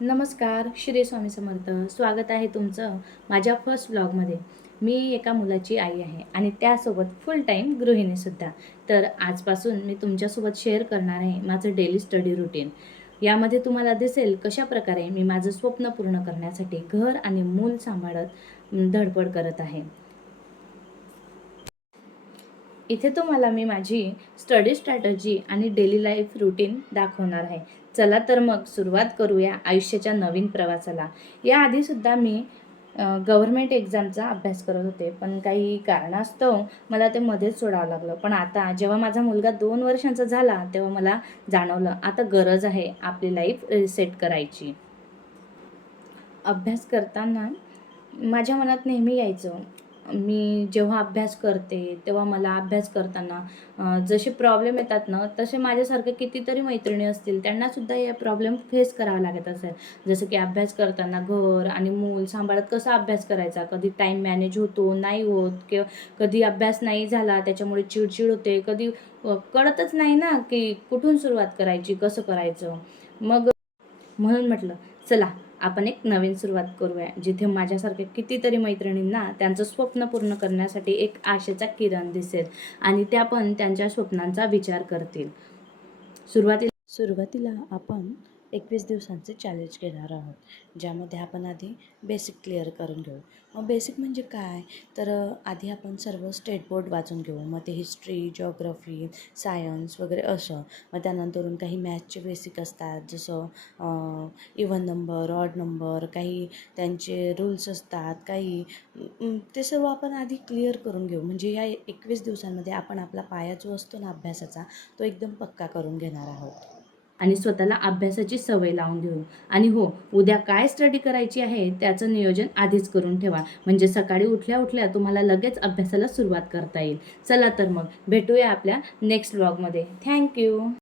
नमस्कार, श्री स्वामी समर्थ. स्वागत आहे तुमचं माझ्या फर्स्ट ब्लॉगमध्ये. मी एका मुलाची आई आहे आणि त्यासोबत फुल टाईम गृहिणीसुद्धा. तर आजपासून मी तुमच्यासोबत शेअर करणार आहे माझं डेली स्टडी रुटीन. यामध्ये तुम्हाला दिसेल कशाप्रकारे मी माझं स्वप्न पूर्ण करण्यासाठी घर आणि मूल सांभाळत धडपड करत आहे. इथे तुम्हाला मी माझी स्टडी स्ट्रॅटजी आणि डेली लाईफ रुटीन दाखवणार आहे. चला तर मग सुरुवात करूया आयुष्याच्या नवीन प्रवासाला. याआधीसुद्धा मी गव्हर्मेंट एक्झामचा अभ्यास करत होते, पण काही कारणास्तव मला ते मध्येच सोडावं लागलं. पण आता जेव्हा माझा मुलगा 2 वर्षांचा झाला, तेव्हा मला जाणवलं आता गरज आहे आपली लाईफ रिसेट करायची. अभ्यास करताना माझ्या मनात नेहमी यायचं, मी जेव्हा अभ्यास करते, तेव्हा मला अभ्यास करताना जसे प्रॉब्लेम येतात ना, तसे माझ्यासारखे कितीतरी मैत्रिणी असतील, त्यांनासुद्धा हे प्रॉब्लेम फेस करावा लागत असेल. जसं की अभ्यास करताना घर आणि मूल सांभाळत कसा अभ्यास करायचा, कधी टाईम मॅनेज होतो, नाही होत, किंवा कधी अभ्यास नाही झाला, त्याच्यामुळे चिडचिड होते, कधी कळतच नाही ना, की कुठून सुरुवात करायची, कसं करायचं. मग म्हणून म्हटलं, चला आपण एक नवीन सुरुवात करूया, जिथे माझ्यासारख्या कितीतरी मैत्रिणींना त्यांचं स्वप्न पूर्ण करण्यासाठी एक आशेचा किरण दिसेल आणि त्या पण त्यांच्या स्वप्नांचा विचार करतील. सुरुवातीला आपण 21 दिवसांचे चॅलेंज घेणार आहोत, ज्यामध्ये आपण आधी बेसिक क्लिअर करून घेऊ. मग बेसिक म्हणजे काय, तर आधी आपण सर्व स्टेट बोर्ड वाचून घेऊ. मग ते हिस्ट्री, जिओग्राफी, सायन्स वगैरे असं. मग त्यानंतरून काही मॅथ्सचे बेसिक असतात, जसं इव्हन नंबर, ऑड नंबर, काही त्यांचे रूल्स असतात, काही ते सर्व आपण आधी क्लिअर करून घेऊ. म्हणजे या 21 दिवसांमध्ये आपण आपला पाया जो असतो ना अभ्यासाचा, तो एकदम पक्का करून घेणार आहोत आणि स्वतःला अभ्यासाची सवय लावून घेऊ. आणि हो, उद्या काय स्टडी करायची आहे त्याचं नियोजन आधीच करून ठेवा, म्हणजे सकाळी उठल्या उठल्या तुम्हाला लगेच अभ्यासाला सुरुवात करता येईल. चला तर मग भेटूया आपल्या नेक्स्ट व्लॉगमध्ये. थँक्यू.